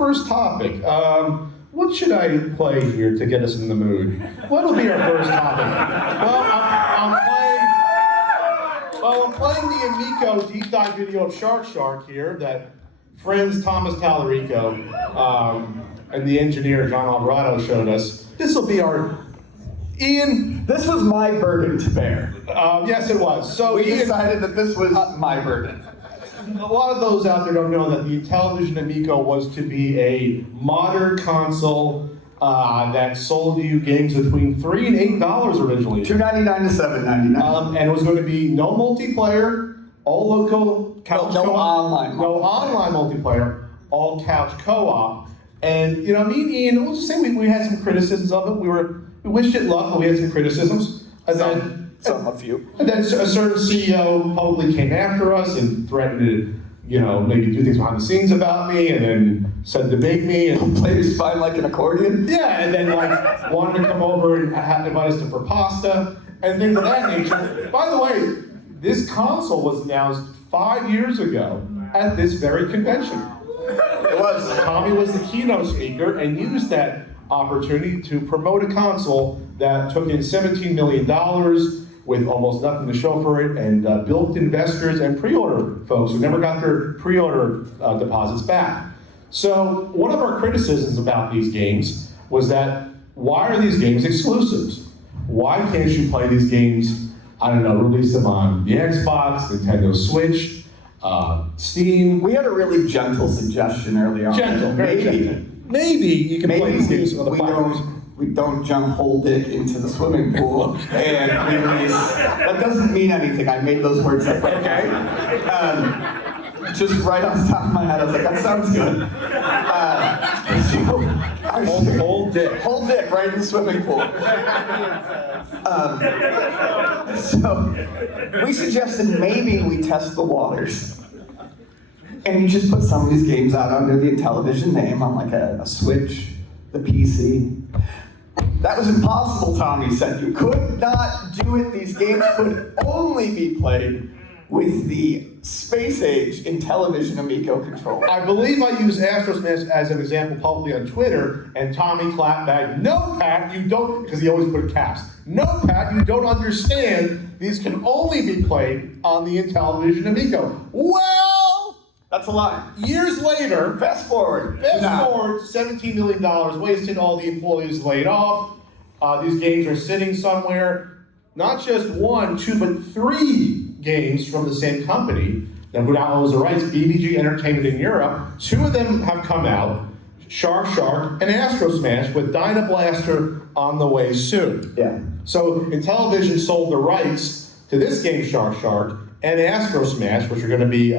first topic. What should I play here to get us in the mood? What'll be our first topic? Well, I'm playing the Amico deep dive video of Shark here that friends Thomas Tallarico and the engineer John Alvarado showed us. This will be our Ian. This was my burden to bear. Yes, it was. So we Ian decided that this was my burden. A lot of those out there don't know that the Intellivision Amico was to be a modern console that sold you games between $3 and $8 originally. $2.99 to $7.99. And it was going to be no multiplayer, all local couch no co-op, online no online multiplayer, all couch co-op. And me and Ian, we'll just say we had some criticisms of it. We wished it luck, but we had some criticisms. And a few. And then a certain CEO publicly came after us and threatened to, maybe do things behind the scenes about me, and then said to make me and play his spine like an accordion. Yeah, and then wanted to come over and invite us to for pasta and things of that nature. By the way, this console was announced 5 years ago at this very convention. It was. Tommy was the keynote speaker and used that opportunity to promote a console that took in $17 million with almost nothing to show for it, and bilked investors and pre-order folks who never got their pre-order deposits back. So one of our criticisms about these games was that, why are these games exclusives? Why can't you play these games, release them on the Xbox, Nintendo Switch, Steam? We had a really gentle suggestion early on. Gentle, very gentle. Maybe you can play these games on the platforms. We don't jump whole dick into the swimming pool and we release. That doesn't mean anything. I made those words up. Okay. Just right off the top of my head, I was like, that sounds good. Whole dick. Whole dick right in the swimming pool. So we suggested maybe we test the waters. And you just put some of these games out under the Intellivision name on like a Switch, the PC. That was impossible, Tommy said. You could not do it. These games could only be played with the space-age Intellivision Amico controller. I believe I used Astrosmash as an example publicly on Twitter, and Tommy clapped back, "No, Pat, you don't," because he always put caps. "No, Pat, you don't understand. These can only be played on the Intellivision Amico." Well, that's a lie. Years later, fast forward, $17 million wasted, all the employees laid off. These games are sitting somewhere. Not just 1, 2, but 3 games from the same company that who now owns the rights, BBG Entertainment in Europe. 2 of them have come out, Shark and Astrosmash, with Dyna Blaster on the way soon. Yeah. So Intellivision sold the rights to this game, Shark, and Astrosmash, which are going to be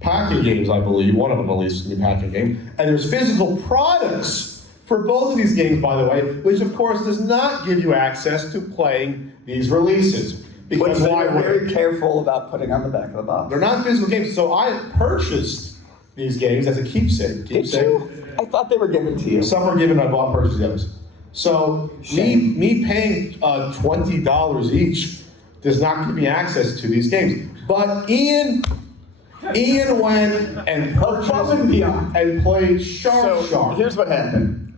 packing games, I believe. One of them at least is going to be a packing game. And there's physical products for both of these games, by the way, which of course does not give you access to playing these releases. Because they're very careful about putting on the back of the box. They're not physical games, so I purchased these games as a keepsake. Did you? I thought they were given to you. Some were given, I bought purchased the others. So me paying $20 each does not give me access to these games. But Ian went and purchased and played Shark. Here's what happened.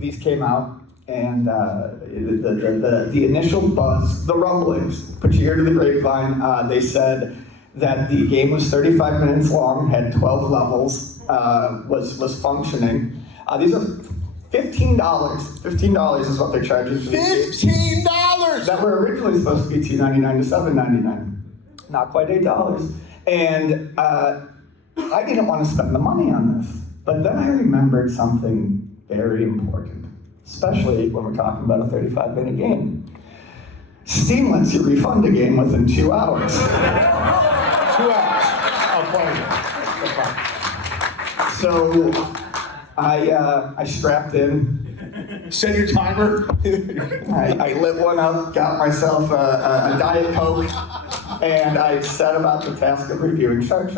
These came out, and the initial buzz, the rumblings, put your ear to the grapevine. They said that the game was 35 minutes long, had 12 levels, was functioning. These are $15. $15 is what they're charging for these games. $15! That were originally supposed to be $2.99 to $7.99. Not quite $8. And I didn't want to spend the money on this. But then I remembered something very important, especially when we're talking about a 35-minute game. Steam lets you refund a game within 2 hours. 2 hours. I'll play it. So I strapped in. Set your timer. I lit one up, got myself a Diet Coke, and I set about the task of reviewing Shark.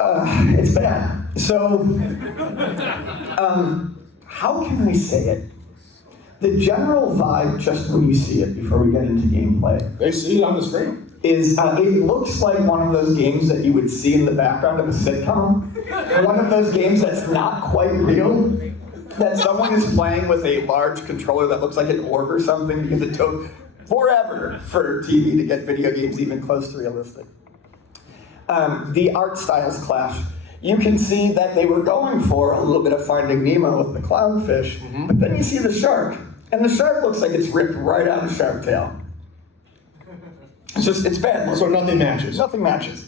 It's bad. So, how can I say it? The general vibe, just when you see it, before we get into gameplay. They see it on the screen. is it looks like one of those games that you would see in the background of a sitcom. One of those games that's not quite real, that someone is playing with a large controller that looks like an orb or something because it took forever for TV to get video games even close to realistic. The art styles clash. You can see that they were going for a little bit of Finding Nemo with the clownfish, but then you see the shark, and the shark looks like it's ripped right out of Shark Tale. It's bad. So nothing matches. Nothing matches.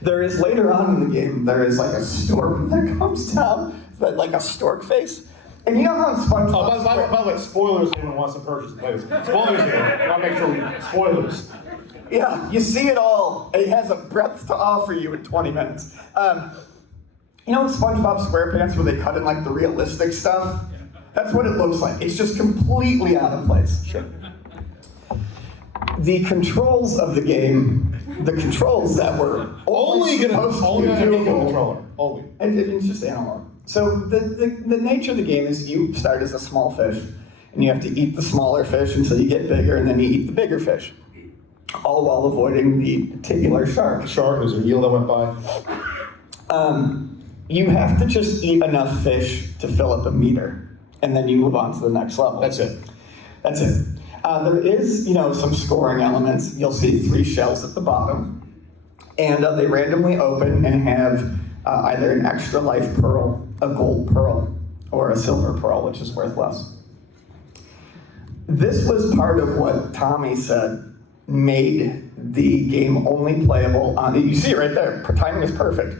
There is later on in the game, there is like a stork that comes down, like a stork face. And you know how in SpongeBob... Oh, by the way, spoilers if anyone wants to purchase the place. Spoilers here. I want to make sure spoilers. Yeah, you see it all. It has a breadth to offer you in 20 minutes. You know in SpongeBob SquarePants where they cut in like the realistic stuff? That's what it looks like. It's just completely out of place. Sure. The controls of the game, the controls that were Only do controller. Only. And it's just analog. So the nature of the game is you start as a small fish, and you have to eat the smaller fish until you get bigger, and then you eat the bigger fish, all while avoiding the titular shark. Shark, there's a eel that went by. You have to just eat enough fish to fill up a meter, and then you move on to the next level. That's it. That's it. There is, some scoring elements. You'll see 3 shells at the bottom, and they randomly open and have either an extra life pearl, a gold pearl, or a silver pearl, which is worth less. This was part of what Tommy said made the game only playable on, you see it right there, timing is perfect.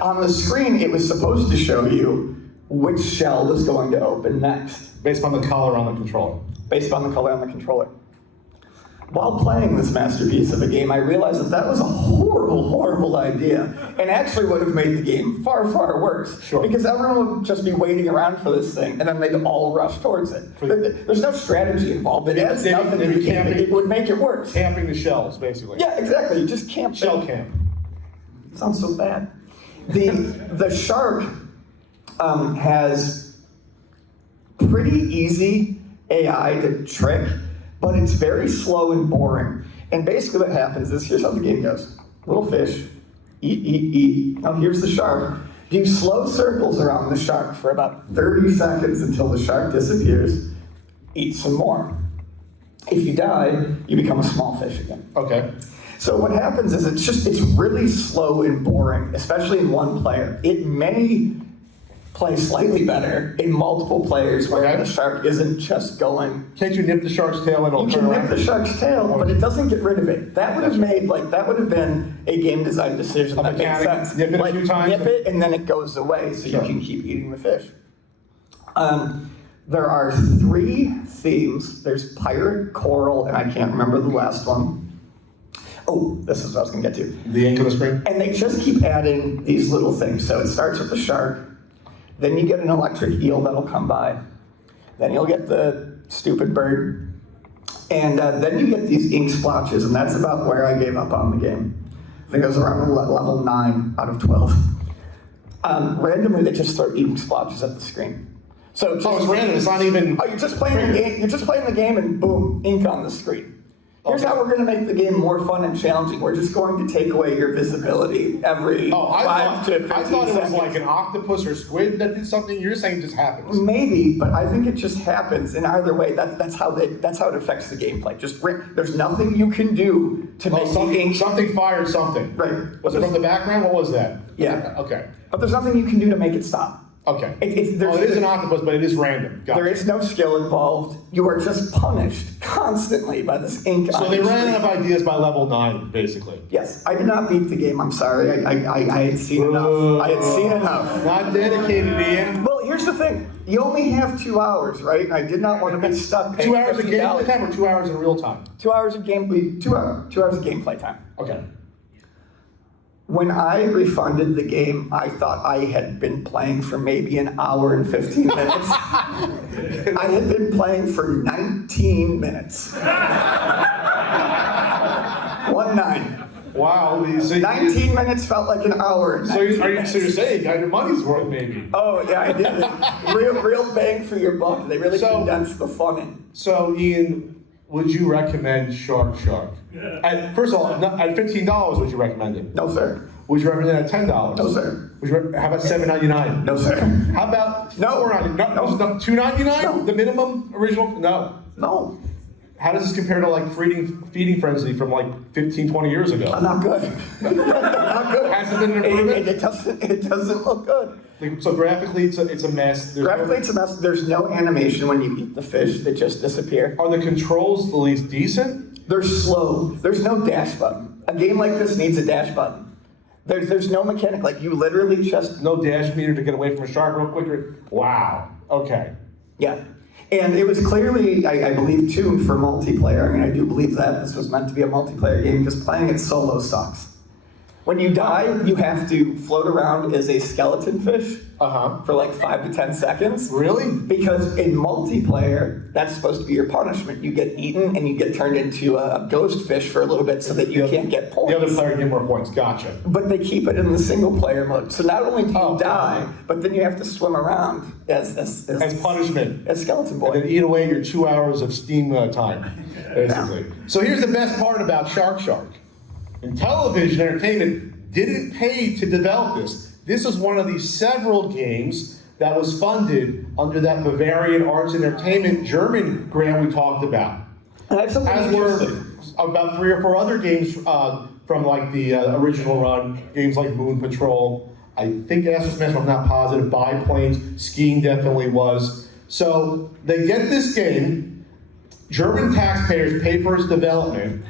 On the screen, it was supposed to show you which shell was going to open next. Based on the color on the controller. Based on the color on the controller. While playing this masterpiece of a game, I realized that was a horrible, horrible idea, and actually would have made the game far, far worse. Sure. Because everyone would just be waiting around for this thing, and then they'd all rush towards it. There's no strategy involved. It adds nothing to the game. It would make it worse. Camping the shells, basically. Yeah, exactly. You just camp. Shell camp. It sounds so bad. The shark has pretty easy AI to trick, but it's very slow and boring. And basically what happens is, here's how the game goes. Little fish, eat, eat, eat. Now here's the shark. Do slow circles around the shark for about 30 seconds until the shark disappears. Eat some more. If you die, you become a small fish again. Okay. So what happens is it's really slow and boring, especially in one player. It may play slightly better in multiple players where the shark isn't just going. Can't you nip the shark's tail and it'll You turn can around? nip the shark's tail, but it doesn't get rid of it. That would have been a game design decision that makes sense. Nip it a few times. Nip it and then it goes away so you can keep eating the fish. There are 3 themes. There's pirate, coral, and I can't remember the last one. Oh, this is what I was gonna get to. The ink of the screen? And they just keep adding these little things. So it starts with the shark, then you get an electric eel that'll come by, then you'll get the stupid bird, and then you get these ink splotches, and that's about where I gave up on the game. I think it was around level 9 out of 12. Randomly, they just throw ink splotches at the screen. So it's random. It's not even. Oh, you're just playing the game. You're just playing the game, and boom, ink on the screen. Here's how we're going to make the game more fun and challenging. We're just going to take away your visibility every 5 to 15 seconds. I thought it was like an octopus or squid that did something. You're saying it just happens. Maybe, but I think it just happens. And either way, that's how it affects the gameplay. There's nothing you can do to make something fired something. Right. Was it from the background? What was that? Yeah. Okay. But there's nothing you can do to make it stop. Okay. It is an octopus, but it is random. Gotcha. There is no skill involved. You are just punished constantly by this ink. So they ran out of ideas by level 9, basically. Yes, I did not beat the game. I'm sorry. I had seen enough. I had seen enough. Not dedicated, Ian. Well, here's the thing. You only have 2 hours, right? And I did not want to be stuck. 2 hours of gameplay time or 2 hours in real time? 2 hours of gameplay. 2 hours of gameplay time. Okay. When I refunded the game, I thought I had been playing for maybe an hour and 15 minutes. I had been playing for 19 minutes. 19. Wow. 19 minutes felt like an hour. So you're saying you got your money's worth, maybe? Oh, yeah, I did. Real bang for your buck. They really condensed the fun in. So, Ian, would you recommend Shark? And first of all, at $15, would you recommend it? No, sir. Would you recommend it at $10? No, sir. How about $7.99? No, sir. How about No. $4.99? No. $2.99? No. The minimum original? No. No. How does this compare to like feeding frenzy from like 15, 20 years ago? Not good. Not good. Hasn't been an improvement? It doesn't look good. So graphically, it's a mess. Graphically, it's a mess. There's no animation when you eat the fish. They just disappear. Are the controls at least decent? They're slow. There's no dash button. A game like this needs a dash button. There's no mechanic. Like, you literally just... No dash meter to get away from a shark real quicker? Wow. Okay. Yeah. And it was clearly, I believe, tuned for multiplayer. I mean, I do believe that this was meant to be a multiplayer game because playing it solo sucks. When you die, you have to float around as a skeleton fish for like 5 to 10 seconds. Really? Because in multiplayer, that's supposed to be your punishment. You get eaten and you get turned into a ghost fish for a little bit so that you can't get points. The other player get more points. Gotcha. But they keep it in the single player mode. So not only do you die, but then you have to swim around as punishment. As skeleton boy. And then eat away your 2 hours of steam time, basically. So here's the best part about Shark. Intellivision Entertainment didn't pay to develop this. This is one of the several games that was funded under that Bavarian Arts and Entertainment German grant we talked about. And that's something As were about 3 or 4 other games from like the original run, games like Moon Patrol. I think Astro Smash, I'm not positive. Biplanes, Skiing definitely was. So they get this game, German taxpayers pay for its development.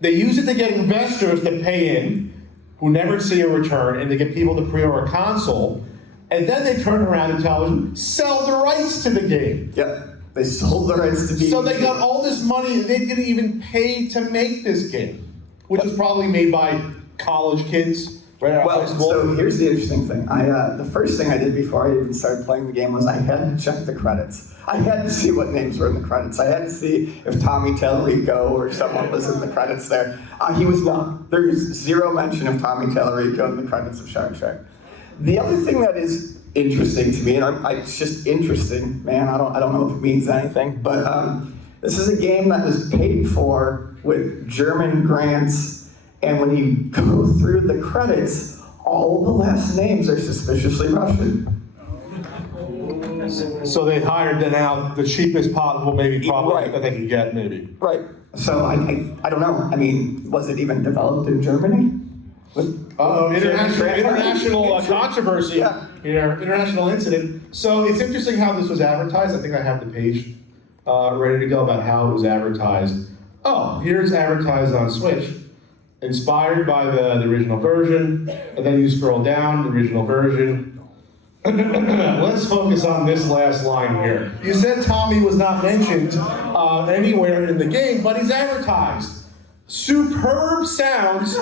They use it to get investors to pay in, who never see a return, and they get people to pre-order a console, and then they turn around and sell the rights to the game. Yep, they sold the rights to be. So they got all this money, and they didn't even pay to make this game, which was probably made by college kids right out of high school. So here's the interesting thing. The first thing I did before I even started playing the game was I had to check the credits. I had to see what names were in the credits. I had to see if Tommy Tallarico or someone was in the credits there. He was not. There's zero mention of Tommy Tallarico in the credits of Shark. The other thing that is interesting to me, and it's just interesting, man, I don't know if it means anything, but this is a game that was paid for with German grants, and when you go through the credits, all the last names are suspiciously Russian. So they hired then out the cheapest possible probably Right. that they could get, maybe. Right. So I don't know. I mean, was it even developed in Germany? International controversy Yeah. here, international incident. So it's interesting how this was advertised. I think I have the page ready to go about how it was advertised. Oh, here's advertised on Switch. Inspired by the original version, and then you scroll down, the original version. Let's focus on this last line here. You said Tommy was not mentioned anywhere in the game, but he's advertised. Superb sounds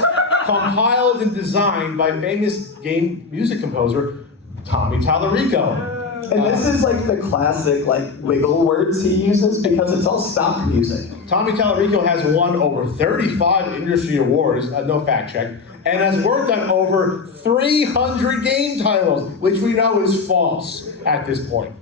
compiled and designed by famous game music composer Tommy Tallarico. And this is like the classic wiggle words he uses because it's all stock music. Tommy Tallarico has won over 35 industry awards, no fact check, and has worked on over 300 game titles, which we know is false at this point.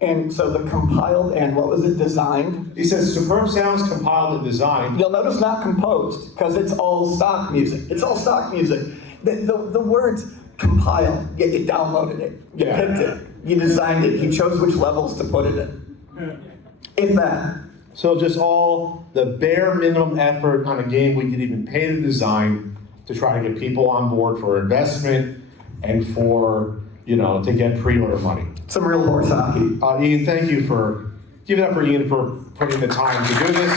And so the compiled and what was it, designed? He says superb sounds compiled and designed. You'll notice not composed because it's all stock music. It's all stock music. The words compile, you downloaded it, you picked it, you designed it, you chose which levels to put it in. If that. So just all the bare minimum effort on a game we could even pay to design to try to get people on board for investment and for, to get pre-order money. Some real horse hockey. Ian, thank you for, give it up for Ian for putting the time to do this.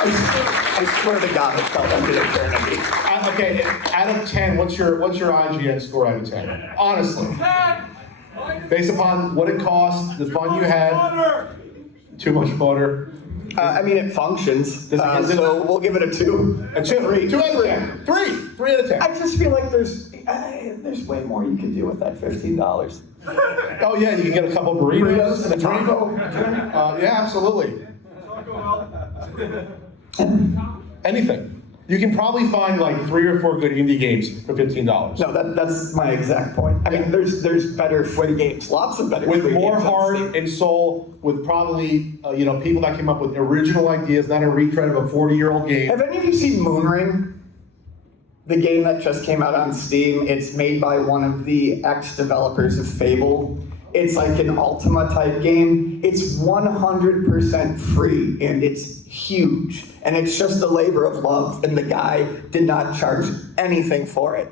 I swear to God, it felt like an eternity. Okay, out of 10, what's your IGN score out of 10? Honestly. Based upon what it cost, the fun you had. Too much motor. I mean, it functions, Does it so we'll give it a 2. A 2. 3. 2 out of 10. 3 out of 10. I just feel like there's way more you can do with that $15. Oh yeah, you can get a couple burritos and a drink. taco. Yeah, absolutely. Anything. You can probably find like 3 or 4 good indie games for $15. No, that's my exact point. I mean, there's better free games, lots of better With free more games on heart Steam. and soul, with probably people that came up with original ideas, not a retread of a 40-year-old game. Have any of you seen Moonring? The game that just came out on Steam. It's made by one of the ex-developers of Fable. It's like an Ultima type game. It's 100% free and it's huge. And it's just a labor of love, and the guy did not charge anything for it.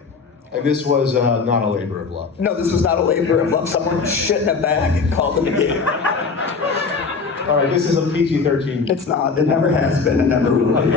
And this was not a labor of love. No, this was not a labor of love. Someone shit in a bag and called it a game. All right, this is a PG-13. It's not. It never has been and never will be.